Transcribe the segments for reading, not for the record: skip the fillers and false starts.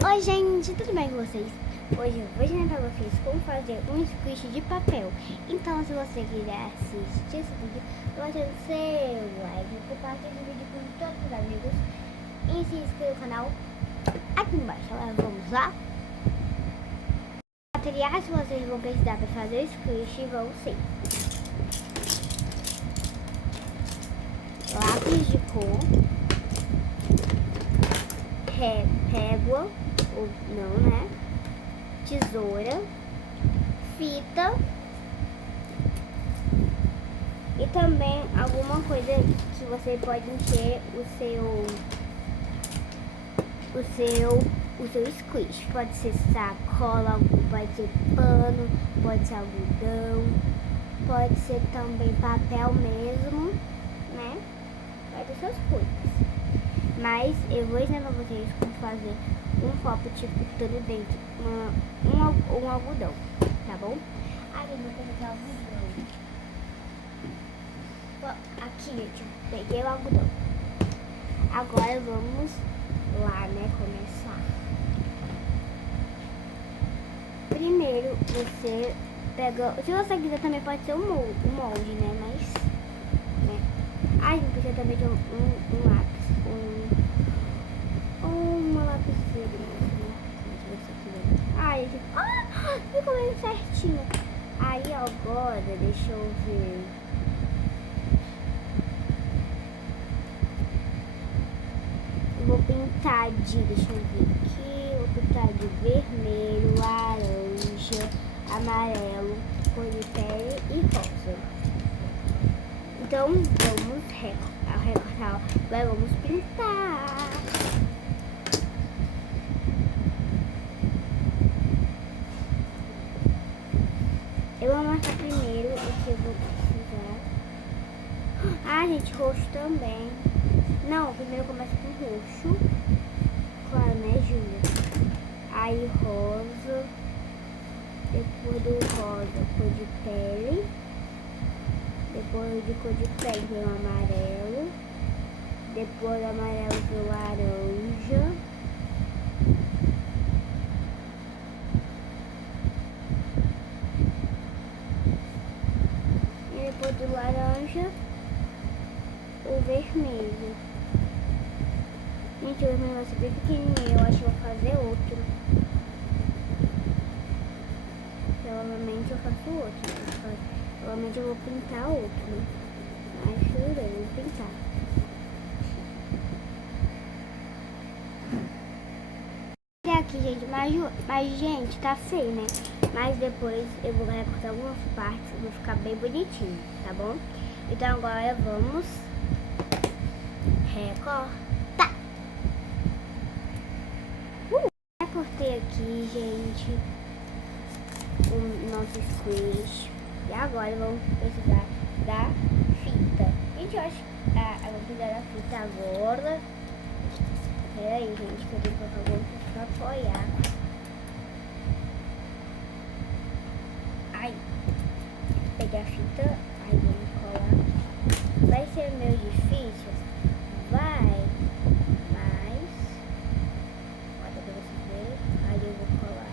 Oi gente, tudo bem com vocês? Hoje eu vou ensinar pra vocês como fazer um squish de papel. Então se você quiser assistir esse vídeo, bota no seu like, compartilhe esse vídeo com todos os amigos e se inscreva no canal aqui embaixo. Agora vamos lá? Os materiais que vocês vão precisar para fazer o squish vão ser lápis de cor, régua, ou não, né? Tesoura, fita e também alguma coisa que você pode encher o seu squish. Pode ser sacola, pode ser pano, pode ser algodão, pode ser também papel mesmo, né? Vai ter suas coisas. Mas eu vou ensinar pra vocês como fazer um copo tipo tudo dentro, um algodão, tá bom? Aí eu vou pegar o algodão. Aqui, gente, peguei o algodão. Agora vamos lá, né, começar. Primeiro você pega, se você quiser também pode ser um molde, né, mas, né. A gente precisa também de um lápis. Uma lapiseira, né? Ai, ficou bem certinho. Aí agora, deixa eu ver. Eu vou pintar deixa eu ver aqui. Eu vou pintar de vermelho, laranja, amarelo, cor de pele e rosa. Então vamos recortar. Agora vamos pintar. Eu vou marcar primeiro o que eu vou precisar. Ah, gente, roxo também. Não, primeiro começa com roxo. Claro, né, Júlia? Aí rosa. Depois do rosa, cor de pele. Depois de cor de pele vem o amarelo. Depois do amarelo vem o laranja. Depois do laranja, o vermelho. Gente, o vermelho vai ser bem pequenininho. Eu acho que vou fazer outro. Provavelmente eu faço outro. Provavelmente eu vou pintar outro. Mas tudo bem, eu vou pintar. Aqui, gente, mas gente, tá feio, né? Mas depois eu vou recortar algumas partes e vou ficar bem bonitinho, tá bom? Então agora vamos recortar. Recortei aqui, gente, o nosso squish. E agora vamos precisar da fita. Gente, eu acho que eu vou precisar da fita agora. Peraí, gente, que eu tenho que colocar alguma coisa pra apoiar. Aí, pegar a fita, aí vamos colar. Vai ser meio difícil? Vai, mas olha pra vocês verem. Aí eu vou colar.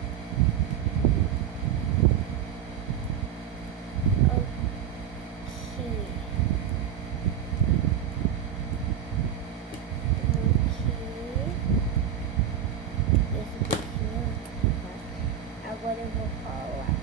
Agora eu vou colar outra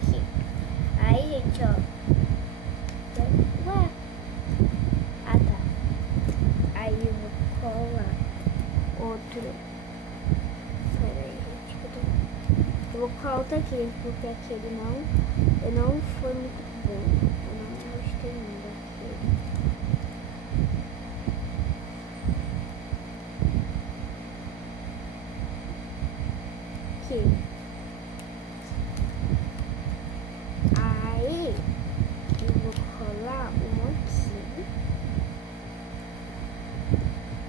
aqui. Aí, gente, ó. Ué. Ah, tá. Aí eu vou colar outro. Peraí, gente. Eu vou colar outro aqui, porque aquele não foi muito bom. Eu não gostei muito daquele. Aqui. Aí eu vou colar um aqui,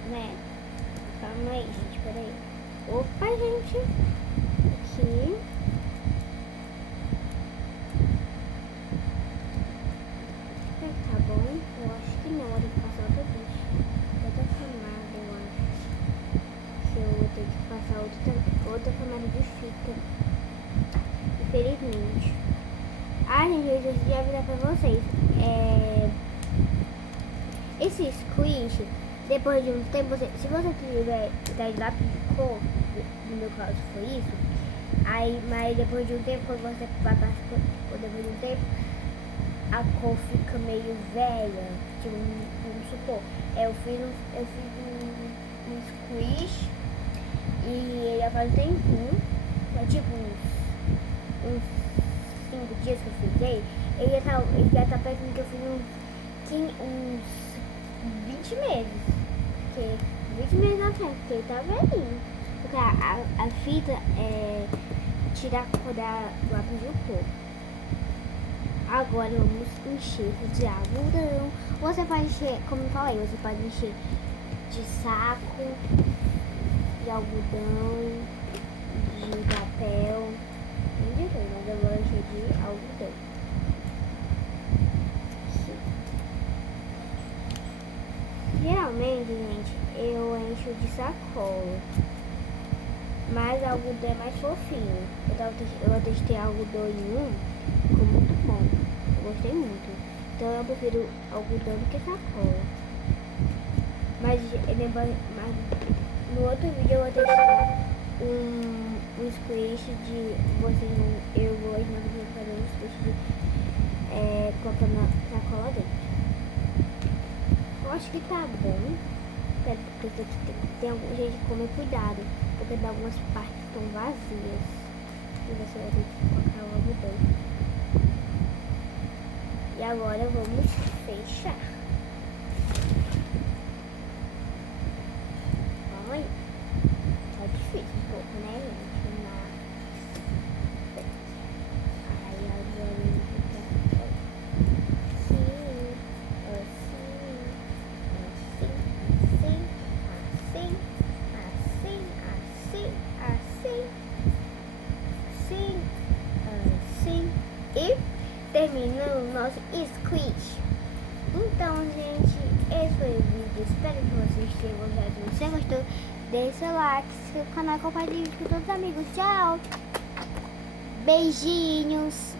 né? Calma aí, gente, peraí. Opa, gente. Aqui. Tá bom? Eu acho que não, eu tenho que passar outra camada, eu acho. Que eu vou ter que passar outra camada de fita. Infelizmente. Ah, gente, eu já ia avisar pra vocês. Esse squish, depois de um tempo, se você tiver lápis de cor, no meu caso foi isso, aí, mas depois de um tempo, quando você vai passar, depois de um tempo, a cor fica meio velha. Tipo, vamos supor, eu fiz um squish e já faz um tempinho, tipo uns 5 dias que eu fiz ele já tá perto que eu fiz uns 20 meses. Porque 20 meses na frente, porque ele tá velhinho. Porque a fita é tirar a cor do lápis de cor. Agora vamos encher de algodão. Você pode encher, como eu falei, você pode encher de saco, de algodão, de papel, de tudo, mas eu vou encher de algodão. Geralmente, gente, eu encho de sacola, mas algodão é mais fofinho. Eu testei algodão em ficou muito bom. Eu gostei muito. Então eu prefiro algodão do que sacola. Mas no outro vídeo eu vou testar um squish de eu vou fazer um squish de colocando sacola dentro. Eu acho que tá bom. Porque tem alguma gente que come cuidado, porque dá algumas partes que estão vazias. E você vai ter que colocar o algodão. E agora vamos fechar. Vamos aí. Tá difícil um pouco, né, gente? Mas... aí agora eu vou ficar assim. E terminando o nosso squish. Então, gente, esse foi o vídeo. Espero que vocês tenham gostado. Se você gostou, deixe seu like, se inscreva no canal, compartilhe com todos os amigos. Tchau! Beijinhos!